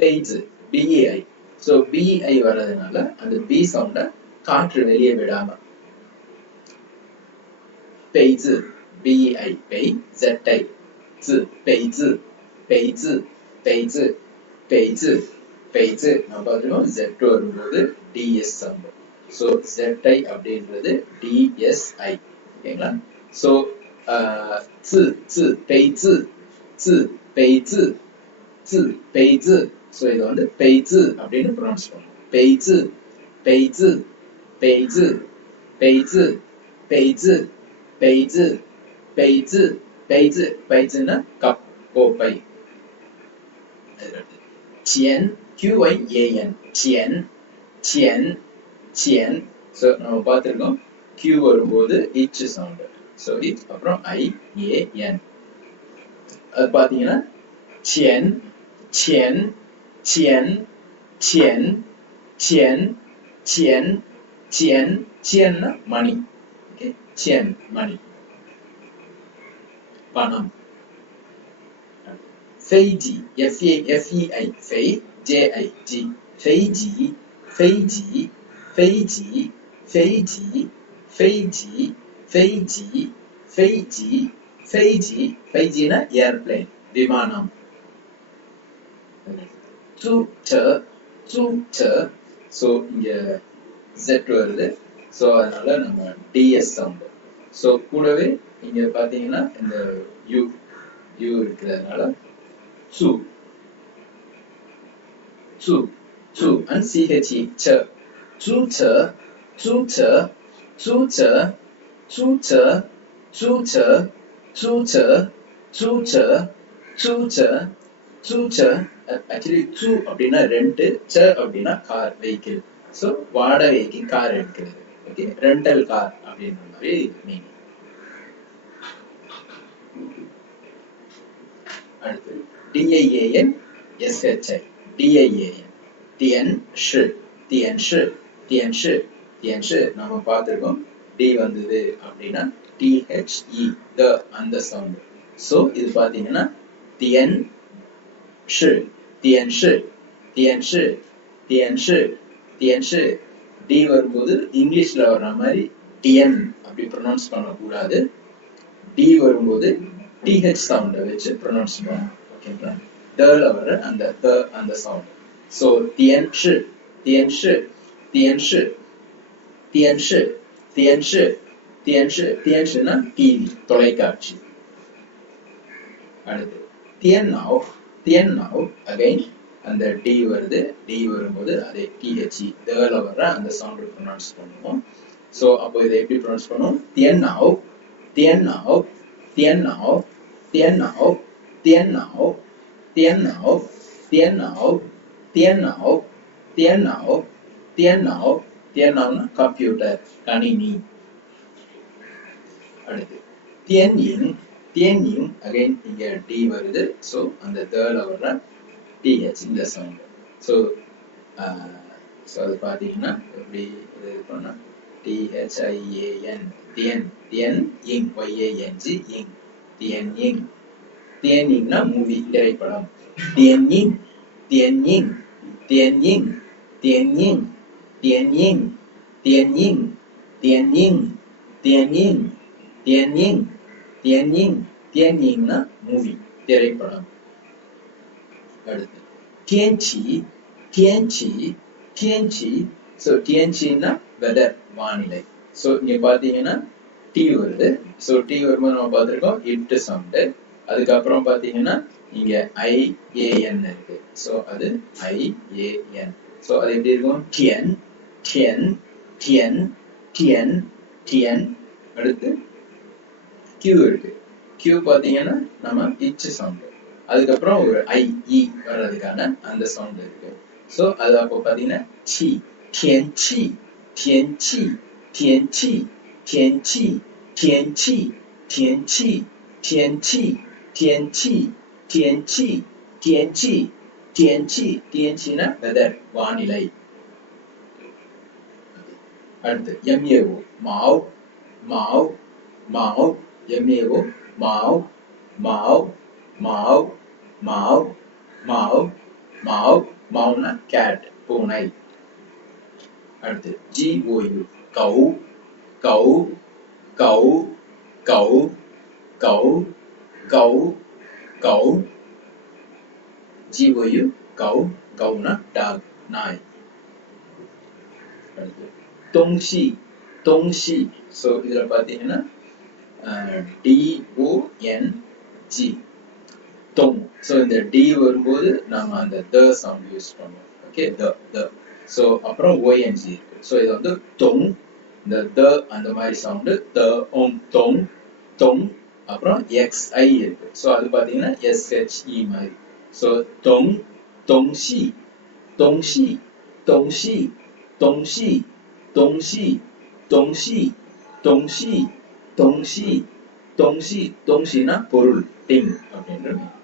பெய்ஜு BEI. So BEI வர்றதுனால அந்த B சவுண்டை காற்று வெளியே விடாம பெய்ஜு BEI பெய் ZI ஜு பெய்ஜு பெய்ஜு பெய்ஜு பெய்ஜு பெய்ஜு நம்ம பார்த்துருக்கோம் Z வரும்போது DS சவுண்டு. ஸோ ZI அப்படின்றது DSI ஓகேங்களா. ஸோ ஜு ஜு பெய்ஜு ஜு பெய்ஜு ஜு பெய்ஜு. ஸோ இதை வந்து பெய்ஜு அப்படின்னு ப்ரொனவுன்ஸ் பண்ணுவோம். பெய்ஜு பெய்ஜு பெய்ஜு பெய்ஜு பெய்ஜு பெய்ஜு பெய்ஜு பெய்ஜு. பெய்ஜுன்னா கப் கோப்பை. சியன் QIAN சியன் சியன் சியன். ஸோ நம்ம பார்த்துருக்கோம் Q வரும்போது இச் சவுண்டு. ஸோ இச் அப்புறம் IAN. அது பார்த்தீங்கன்னா சியன் சியன் சியன் சியன் சியன் சியன் சியன். சியன்னா மணி. ஓகே, சியன் மணி பணம். ஃபெய்ஜி FEI ஃபெய் JIG ஃபெய்ஜி ஃபெய்ஜி ஃபெய்ஜி ஃபெய்ஜி ஃபெய்ஜி ஃபெய்ஜி ஃபெய்ஜி ஃபெய்ஜி. ஃபெய்ஜினா ஏர்பிளேன் விமானம். சூச்ச சூச்ச. ஸோ இங்க Z வருது. ஸோ அதனால நம்ம DS சவுண்டு. ஸோ கூடவே இங்க பாத்தீங்கன்னா இந்த U இருக்கிறதுனால சு சு சு அண்ட் CHE ச சூச்ச சூச்ச சூச்ச சூச்ச சூச்ச சூச்ச சூச்ச சூச்ச சூச்ச. ஆக்சுவலி சு அப்படின்னா ரெண்ட், ச அப்படின்னா கார் வெஹிக்கிள். ஸோ வாடகைக்கு கார் எடுக்கிறது. ஓகே, ரெண்டல் கார் அப்படின்ற மாதிரி மீனிங். அடுத்து DIAN SHI DIAN தியன் ஷு தியன் ஷு தியன் ஷு தியன் ஷு. நம்ம பார்த்துருக்கோம் D வந்தது அப்படின்னா THE த அந்த சவுண்டு. ஸோ இது பார்த்தீங்கன்னா தியன் ஷு தியன் ஷு தியன் ஷு தியன் ஷு தியன் ஷு. D வரும்போது இங்கிலீஷ்ல வர்ற மாதிரி டிஎன் அப்படி ப்ரொனவுன்ஸ் பண்ணக்கூடாது. D வரும்போது TH சவுண்டை வச்சு ப்ரொனவுன்ஸ் பண்ணணும். ஓகேங்களா. டல வர அந்த சவுண்ட். ஸோ தியன் ஷு தியன் ஷு தியன் ஷு தியன் ஷு தியன் ஷு தியன் ஷு. தியன் ஷுனா டிவி தொலைக்காட்சி. அடுத்து தியன் நாவ் அகைன் அந்த D வருது. D வரும்போது அதே THE டல வர அந்த சவுண்ட் ப்ரொனவுன்ஸ் பண்ணுவோம். ஸோ அப்போ இதை எப்படி ப்ரொனவுன்ஸ் பண்ணுவோம்? தியன் நாவ் தியன் நாவ் தியன் நாவ் தியன் நாவ் தியன் நாவ் தியன் நாவ் தியன் நாவ் தியன் நாவ் தியன் நாவ் தியன் நாவ். தியன் நாவ்னா கம்ப்யூட்டர் கணினி. அடுத்து தியன் இங் அகைன் இங்க D வருது. ஸோ அந்த டல வர TH இந்த சவுண்ட். ஸோ அது பார்த்தீங்கன்னா எப்படி இது பண்ணா THIAN தியன் தியன் இங் YANG இங் தியன் இங். தியன் இங்னா மூவி திரைப்படம். தியன் இங் தியன் இங் தியன் இங் தியன் இங் தியன் இங் தியன் இங் தியன் இங் தியன் இங் தியன் இங் தியன் இங். தியன் இங்னா மூவி திரைப்படம். அடுத்து டியன்சி டியன்சி டியன்சி. ஸோ டியன்சின்னா வெதர் வானிலை. ஸோ இங்க பாத்தீங்கன்னா T வருது. ஸோ T வரும்போது நம்ம பார்த்துருக்கோம் இட் சவுண்டு. அதுக்கப்புறம் பாத்தீங்கன்னா இங்க IAN இருக்கு. ஸோ அது IAN. ஸோ அது எப்படி இருக்கும்? டியன் டியன் டியன் டியன் டியன். அடுத்து Q இருக்கு. Q பாத்தீங்கன்னா நம்ம இச் சவுண்டு. அதுக்கப்புறம் ஒரு IE வர்றதுக்கான அந்த சவுண்ட் இருக்கு. ஸோ அது அப்போ பாத்தீங்கன்னா சி டியன்சி டியன்சி டியன்சி டியன்சி டியன்சி டியன்சி டியன்சி டியன்சி டியன்சி டியன்சி டியன்சி. டியன்சினா வெதர் வானிலை. அடுத்து MAO Mau Mau Mau MAO Mau Mau Mau Mau Mau Mau, மாவ்னா cat, பூனை. அடுத்து GOU, கௌ, கௌ, கௌ, கௌ, கௌ, கௌ, கௌ. GOU, கௌ, கௌனா டாக், நாய். அடுத்து தொங்ஷி, தொங்ஷி. ஸோ இதுல பாத்தீங்கன்னா DONG, தொங். ஸோ இந்த D வரும்போது நாம அந்த த சவுண்ட் யூஸ் பண்ணுவோம். ஓகே, த. ஸோ அப்புறம் ONG இருக்கு. ஸோ இது வந்து தொங், இந்த த அந்த மாதிரி சவுண்டு த, ஓம், தொங், தொங். அப்புறம் XI இருக்கு. ஸோ அது பாத்தீங்கன்னா SHE மாதிரி. ஸோ தொங், தொங்ஷி, தொங்ஷி, தொங்ஷி, தொங்ஷி, தொங்ஷி, தொங்ஷி, தொங்ஷி, தொங்ஷி, தொங்ஷி. தொங்ஷினா பொருள், திங் அப்படின்ற